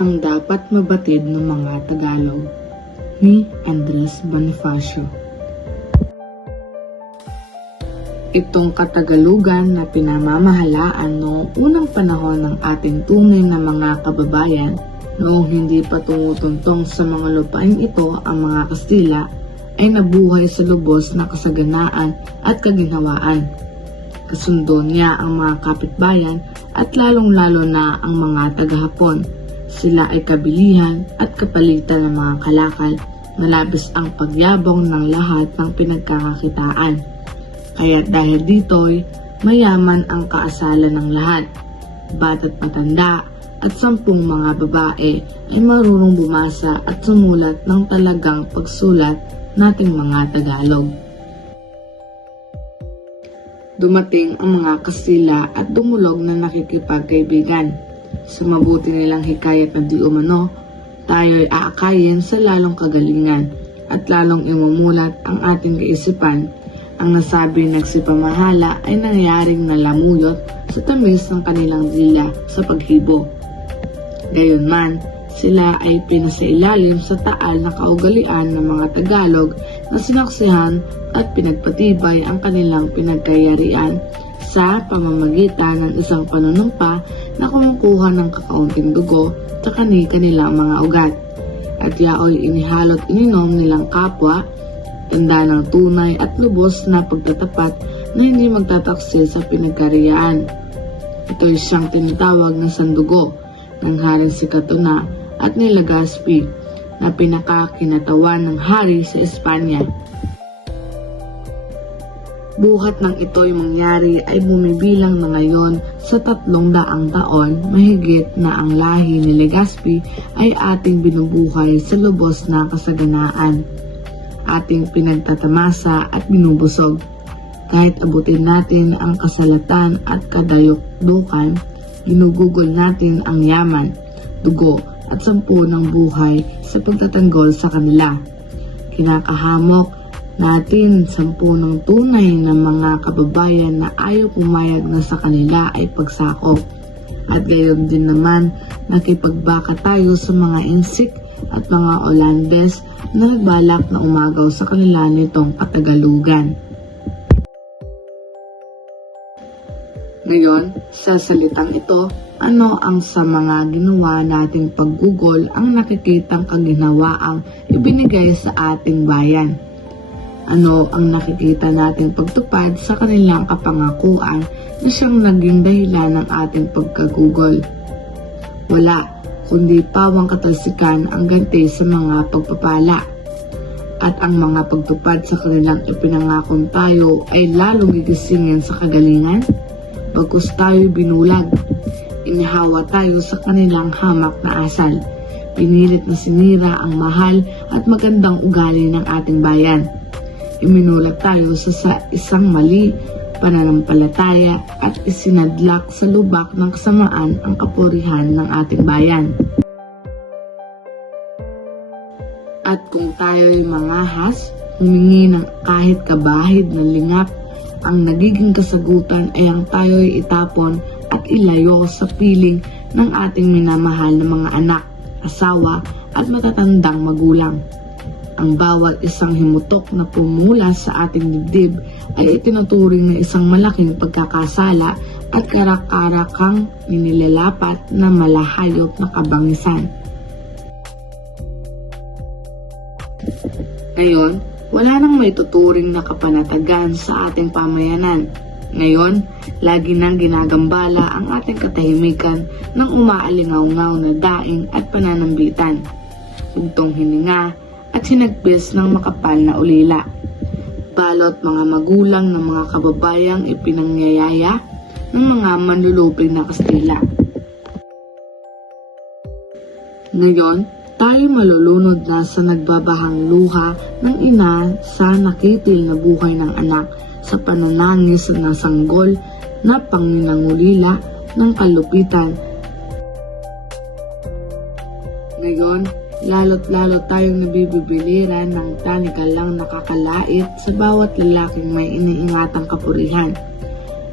Ang dapat mabatid ng mga Tagalog ni Andres Bonifacio. Itong Katagalugan na pinamamahalaan noong unang panahon ng ating tunay na mga kababayan, noong hindi pa tumutuntong sa mga lupain ito ang mga Kastila, ay nabuhay sa lubos na kasaganaan at kaginhawaan. Kasundo niya ang mga kapitbayan at lalong-lalo na ang mga taga-Hapon. Sila ay kabilihan at kapalitan ng mga kalakal na labis ang pagyabong ng lahat ng pinagkakakitaan. Kaya dahil dito'y mayaman ang kaasalan ng lahat. Bata't matanda at 10 mga babae ay marunong bumasa at sumulat ng talagang pagsulat nating mga Tagalog. Dumating ang mga Kastila at dumulog na nakikipagkaibigan. Sa mabuti nilang hikayat na di umano, tayo'y aakayin sa lalong kagalingan at lalong imumulat ang ating kaisipan. Ang nasabi nagsipamahala ay nangyaring nalamuyot sa tamis ng kanilang dila sa paghibo. Gayunman, sila ay pinasailalim sa taal na kaugalian ng mga Tagalog na sinaksihan at pinagpatibay ang kanilang pinagkayarian sa pamamagitan ng isang panunumpa na kumukuha ng kakaunting dugo sa kanilang mga ugat. At yaoy inihalot ininom nilang kapwa, tanda ng tunay at lubos na pagtatapat na hindi magtataksil sa pinagkariaan. Ito'y siyang tinatawag na sandugo ng Haring si Katuna at ni Legazpi na pinakakinatawan ng hari sa Espanya. Buhat ng ito'y mangyari ay bumibilang na ngayon sa 300 taon mahigit na ang lahi ni Legazpi ay ating binubuhay sa lubos na kasaganaan, ating pinagtatamasa at binubusog. Kahit abutin natin ang kasalatan at kadayok-dukan, ginugugol natin ang yaman, dugo at 10 ng buhay sa pagtatanggol sa kanila. Kinakahamok natin 10 ng tunay na mga kababayan na ayaw pumayag na sa kanila ay pagsakop. At gayon din naman, nakipagbaka tayo sa mga insik at mga Olandes na nagbalak na umagaw sa kanila nitong Katagalugan. Ngayon, sa salitang ito, ano ang sa mga ginawa nating paggugol ang nakikitang kaginawaang ibinigay sa ating bayan? Ano ang nakikita nating pagtupad sa kanilang kapangakuan na siyang naging dahilan ng ating pagkagugol? Wala, kundi pawang katalsikan ang ganti sa mga pagpapala. At ang mga pagtupad sa kanilang ipinangakon tayo ay lalong gigisingin sa kagalingan? Bagkus tayo binulag, inihawa tayo sa kanilang hamak na asal. Pinilit na sinira ang mahal at magandang ugali ng ating bayan. Iminulat tayo sa isang mali pananampalataya at isinadlak sa lubak ng kasamaan ang kapurihan ng ating bayan. At kung tayo'y mangahas, humingi ng kahit kabahid na lingap, ang nagiging kasagutan ay ang tayo'y itapon at ilayo sa piling ng ating minamahal na mga anak, asawa at matatandang magulang. Ang bawat isang himutok na pumula sa ating dibdib ay itinuturing na isang malaking pagkakasala at karak-karakang inilalapat na malahayop na kabangisan. Ngayon, wala nang may tuturing na kapanatagan sa ating pamayanan. Ngayon, lagi nang ginagambala ang ating katahimikan ng umaalingaw-ngaw na daing at pananambitan, bugtong hininga at sinagpis ng makapal na ulila. Balot mga magulang ng mga kababayang ipinangyayaya ng mga manlulupig na Kastila. Ngayon, tayo malulunod na sa nagbabahang luha ng ina sa nakitil na buhay ng anak sa pananangis na sanggol na panginangulila ng kalupitan. Ngayon, lalo't-lalo tayong nabibibiliran ng tanikalang nakakalait sa bawat lalaking may iniingatang kapurihan.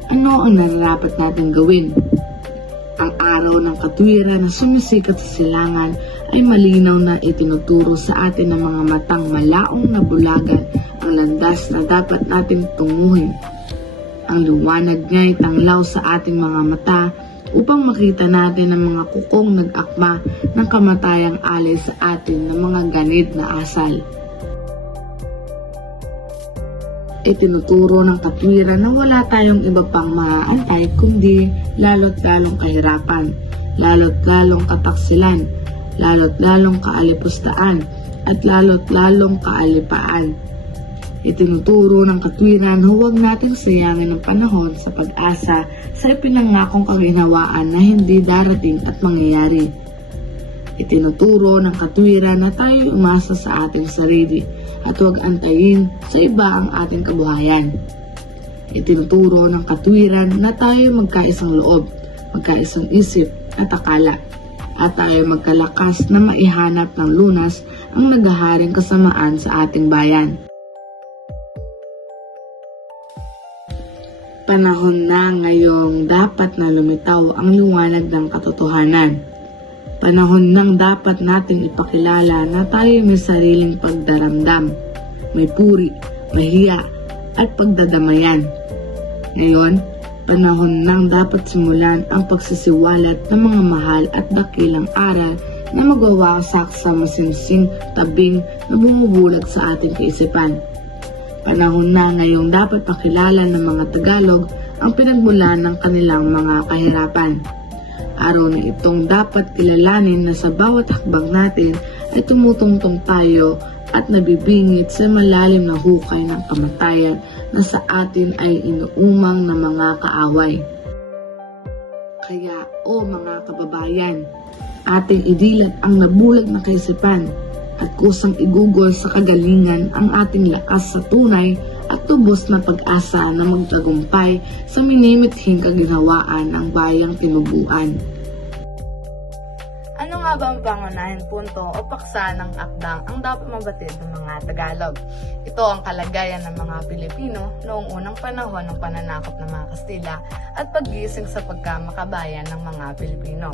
Ano ang nararapat natin gawin? Ang araw ng katwiran na sumisikat sa silangan ay malinaw na itinuturo sa atin ng mga matang malaong nabulagan ang landas na dapat nating tunguhin. Ang liwanag niya ay tanglaw sa ating mga mata upang makita natin ang mga kukong nag-akma ng kamatayang alay sa atin ng mga ganid na asal. Itinuturo ng katwiran na wala tayong iba pang maaantay kundi lalo't lalong kahirapan, lalo't lalong kataksilan, lalo't lalong kaalipustaan, at lalo't lalong kaalipaan. Itinuturo ng katwiran na huwag nating sayangin ang panahon sa pag-asa sa ipinangakong kaginhawaan na hindi darating at mangyayari. Itinuturo ng katwiran na tayo umasa sa ating sarili at huwag antayin sa iba ang ating kabuhayan. Itinuturo ng katwiran na tayo magkaisang loob, magkaisang isip at akala, at tayo magkalakas na maihanap ng lunas ang naghaharing kasamaan sa ating bayan. Panahon na ngayong dapat na lumitaw ang liwanag ng katotohanan. Panahon nang dapat nating ipakilala na tayo may sariling pagdaramdam, may puri, mahiya, at pagdadamayan. Ngayon, panahon nang dapat simulan ang pagsisiwalat ng mga mahal at dakilang aral na magwawasak sa masinsing tabing na bumubulag sa ating kaisipan. Panahon na ngayong dapat pakilala ng mga Tagalog ang pinagmulan ng kanilang mga kahirapan. Araw na itong dapat kilalanin na sa bawat hakbang natin ay tumutungtong tayo at nabibingit sa malalim na hukay ng kamatayan na sa atin ay inuumang na mga kaaway. Kaya, mga kababayan, ating idilat ang nabulag na kaisipan at kusang igugol sa kagalingan ang ating lakas sa tunay at tubos na pag-asa na magtagumpay sa minimithing kaginhawaan ng bayang tinubuan. Ano nga ba ang pangunahing punto o paksa ng akdang ang dapat mabatid ng mga Tagalog? Ito ang kalagayan ng mga Pilipino noong unang panahon ng pananakop ng mga Kastila at paggising sa pagkamakabayan ng mga Pilipino.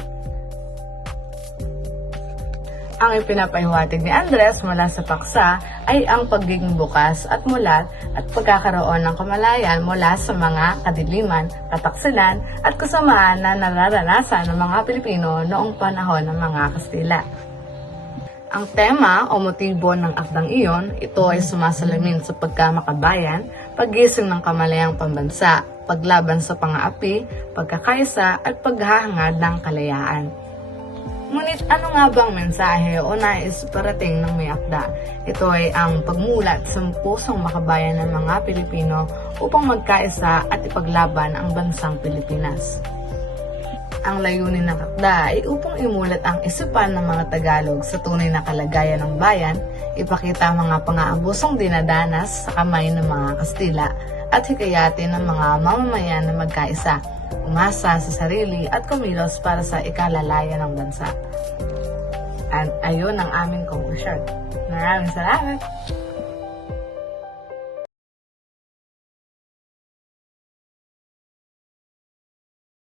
Ang ipinapahiwatig ni Andres mula sa paksa ay ang pagiging bukas at mulat at pagkakaroon ng kamalayan mula sa mga kadiliman, kataksilan at kasamaan na nararanasan ng mga Pilipino noong panahon ng mga Kastila. Ang tema o motibo ng akdang iyon, ito ay sumasalamin sa pagkamakabayan, paggising ng kamalayang pambansa, paglaban sa pang-aapi, pagkakaisa at paghahangad ng kalayaan. Ngunit ano nga bang mensahe o nais parating ng may akda? Ito ay ang pagmulat sa pusong makabayan ng mga Pilipino upang magkaisa at ipaglaban ang bansang Pilipinas. Ang layunin ng akda ay upang imulat ang isipan ng mga Tagalog sa tunay na kalagayan ng bayan, ipakita ang mga pang-aabusong dinadanas sa kamay ng mga Kastila at hikayatin ng mga mamamayan na magkaisa, umasa sa sarili at kumilos para sa ikalalayan ng bansa. At ayun ang aming conclusion. Maraming salamat!